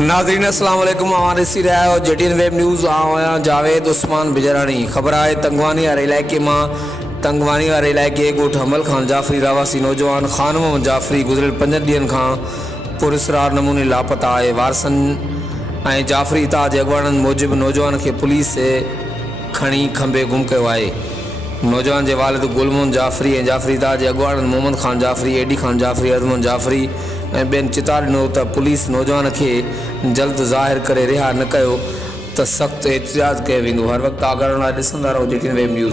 नाज़रीन अस्सलाम वालेकुम। हमारे सी रहा है और जेटीएन वेब न्यूज़ आया जावेद उस्मान बिजरानी। खबर है तंगवानी वाले इलाके में तंगवानी वाले इलाके गोठ हमल खान जाफरी रवासी नौजवान खान मोहम्मद जाफरी गुज़िरियल 5 ॾींहंनि खां पुरस्रार नमूने लापता है। वारसन ऐं जाफरी ताज अॻुवाणनि मूजिबि नौजवान खे पुलिस खणी खंबे गुम कियो आहे। नौजवान के वालिद गुलमोहन जाफरी और जाफरी ताज अॻुवाणनि मोहम्मद खान जाफरी, एडी खान जाफरी, अजमन जाफरी ऐं ॿियनि चिता ॾिनो त पुलिस नौजवान के जल्द ज़ाहिर करे रिहा न कयो त सख़्तु एहतिजाज कयो वेंदो। हर वक़्तु आगाह ॾिसंदा रहो जेटीएन वेब न्यूज़।